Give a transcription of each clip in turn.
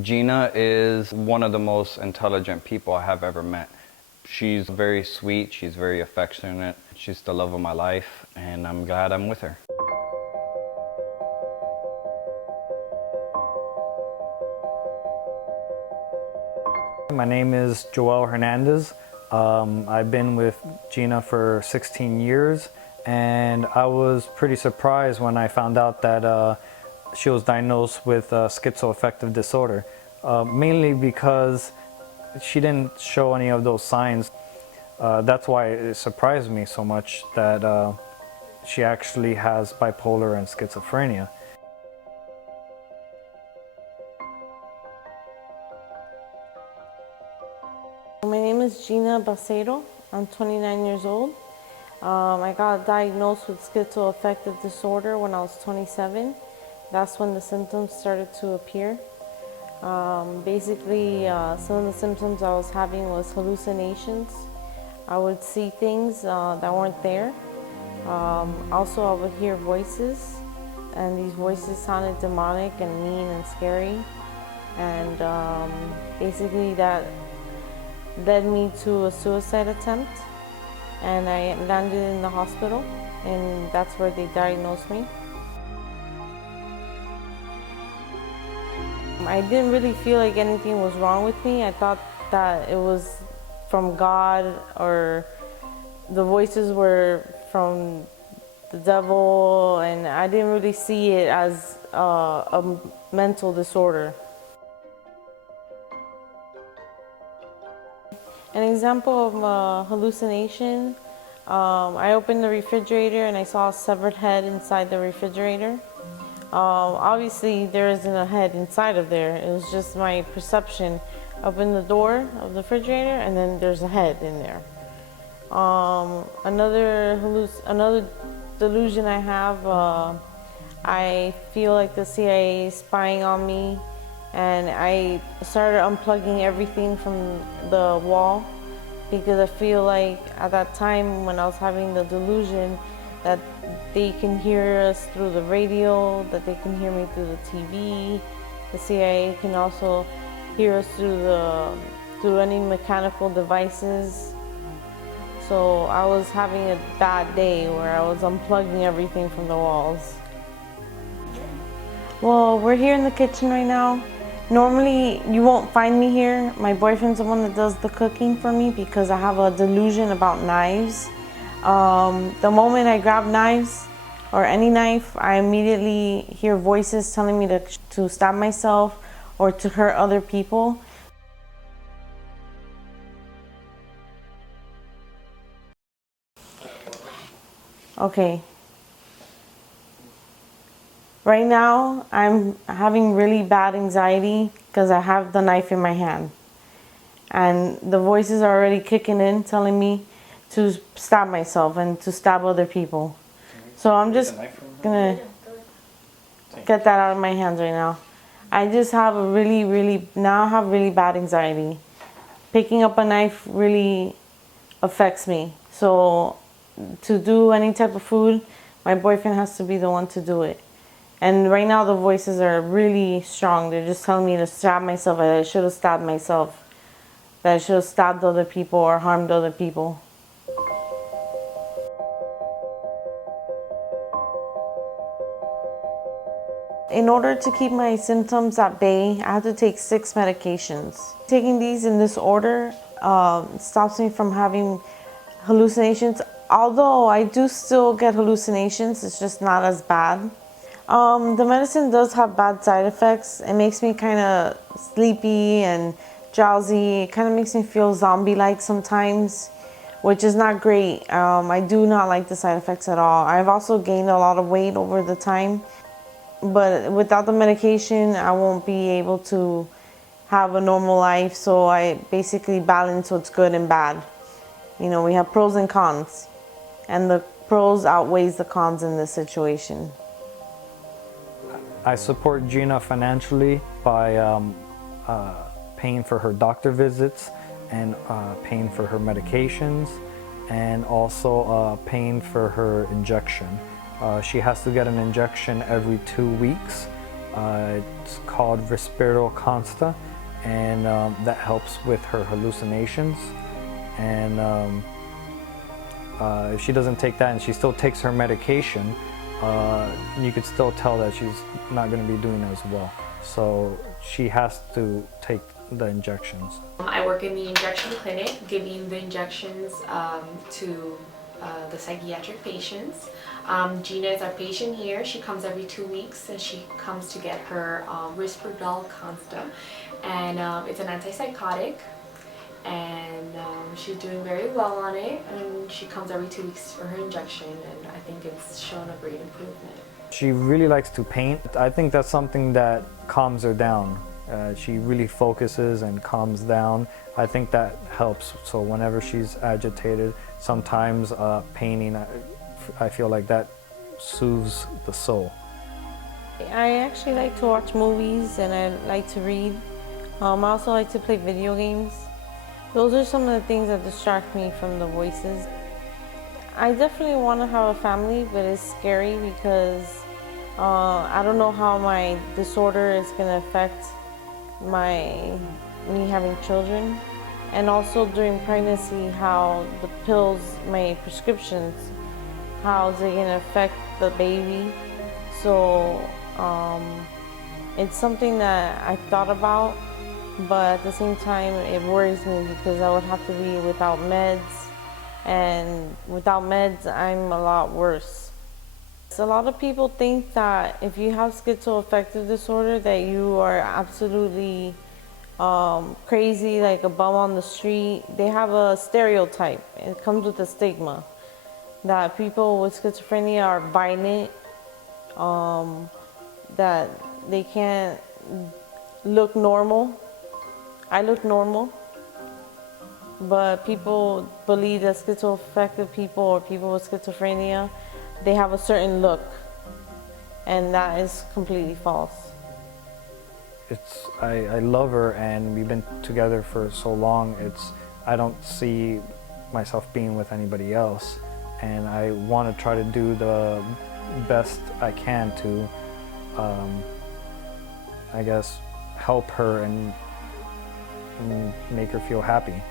Gina is one of the most intelligent people I have ever met. She's very sweet, she's very affectionate, she's the love of my life, and I'm glad I'm with her. My name is Joel Hernandez. I've been with Gina for 16 years, and I was pretty surprised when I found out that she was diagnosed with schizoaffective disorder, mainly because she didn't show any of those signs. That's why it surprised me so much that she actually has bipolar and schizophrenia. My name is Gina Bacedo. I'm 29 years old. I got diagnosed with schizoaffective disorder when I was 27. That's when the symptoms started to appear. Basically, some of the symptoms I was having was hallucinations. I would see things that weren't there. Also, I would hear voices, and these voices sounded demonic and mean and scary. And basically that led me to a suicide attempt, and I landed in the hospital, and that's where they diagnosed me. I didn't really feel like anything was wrong with me. I thought that it was from God, or the voices were from the devil, and I didn't really see it as a mental disorder. An example of a hallucination, I opened the refrigerator and I saw a severed head inside the refrigerator. Obviously there isn't a head inside of there, it was just my perception. Open the door of the refrigerator and then there's a head in there. Another delusion I have, I feel like the CIA is spying on me, and I started unplugging everything from the wall, because I feel like at that time when I was having the delusion that they can hear us through the radio, that they can hear me through the TV. The CIA can also hear us through any mechanical devices. So I was having a bad day where I was unplugging everything from the walls. Well, we're here in the kitchen right now. Normally, you won't find me here. My boyfriend's the one that does the cooking for me because I have a delusion about knives. The moment I grab knives or any knife, I immediately hear voices telling me to stab myself or to hurt other people. Okay. Right now, I'm having really bad anxiety because I have the knife in my hand. And the voices are already kicking in, telling me to stab myself and to stab other people. So I'm just gonna get that out of my hands right now. I just have now I have really bad anxiety. Picking up a knife really affects me. So to do any type of food, my boyfriend has to be the one to do it. And right now the voices are really strong. They're just telling me to stab myself, that I should have stabbed myself, that I should have stabbed other people or harmed other people. In order to keep my symptoms at bay, I have to take 6 medications. Taking these in this order stops me from having hallucinations. Although I do still get hallucinations, it's just not as bad. The medicine does have bad side effects. It makes me kind of sleepy and drowsy. It kind of makes me feel zombie-like sometimes, which is not great. I do not like the side effects at all. I've also gained a lot of weight over the time, but without the medication, I won't be able to have a normal life. So I basically balance what's good and bad. You know, we have pros and cons, and the pros outweighs the cons in this situation. I support Gina financially by paying for her doctor visits and paying for her medications, and also paying for her injection. She has to get an injection every 2 weeks It's called Risperidone Consta, and that helps with her hallucinations. And if she doesn't take that and she still takes her medication, you could still tell that she's not going to be doing as well. So she has to take the injections. I work in the injection clinic, giving the injections to the psychiatric patients. Gina is our patient here. She comes every 2 weeks, and she comes to get her Risperidone Consta, and it's an antipsychotic, and she's doing very well on it, and she comes every 2 weeks for her injection, and I think it's shown a great improvement. She really likes to paint. I think that's something that calms her down. She really focuses and calms down. I think that helps. So whenever she's agitated, sometimes painting, I feel like that soothes the soul. I actually like to watch movies, and I like to read. I also like to play video games. Those are some of the things that distract me from the voices. I definitely want to have a family, but it's scary because I don't know how my disorder is going to affect me having children, and also during pregnancy, how the pills, my prescriptions, how is it going to affect the baby. So it's something that I thought about, but at the same time it worries me because I would have to be without meds, and without meds I'm a lot worse. A lot of people think that if you have schizoaffective disorder that you are absolutely crazy, like a bum on the street. They have a stereotype. It comes with a stigma that people with schizophrenia are violent, that they can't look normal. I look normal, but people believe that schizoaffective people or people with schizophrenia, they have a certain look, and that is completely false. I love her, and we've been together for so long. I don't see myself being with anybody else, and I want to try to do the best I can to, I guess, help her and make her feel happy.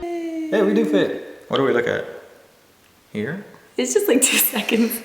Hey, we do fit. What do we look at? Here? It's just like 2 seconds.